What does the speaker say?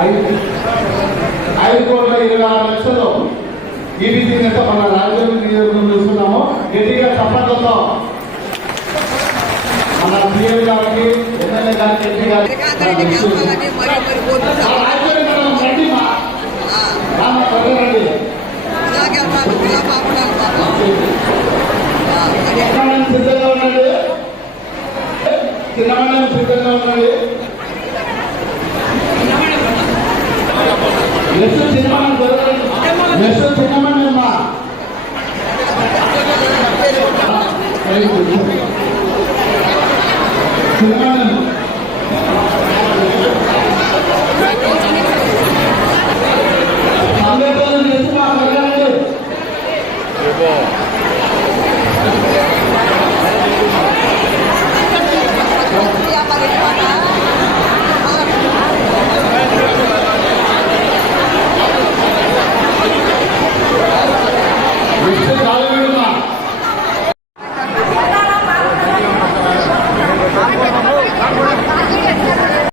ఐదు ఐదు కోట్ల ఇరవై ఆరు లక్షలు ఈబీసీ నేత మన రాజకీయ నియోజకవర్గం చూస్తున్నాము. గట్టిగా చప్పట్లతో. మన సీఎం గారికి ఎమ్మెల్యే గారికి ఎంపీ గారికి గ్రామాలని మరి మరి కోరుతున్నాం 몇천 대나만 걸어 몇천 대나만 해마 아이고 대나만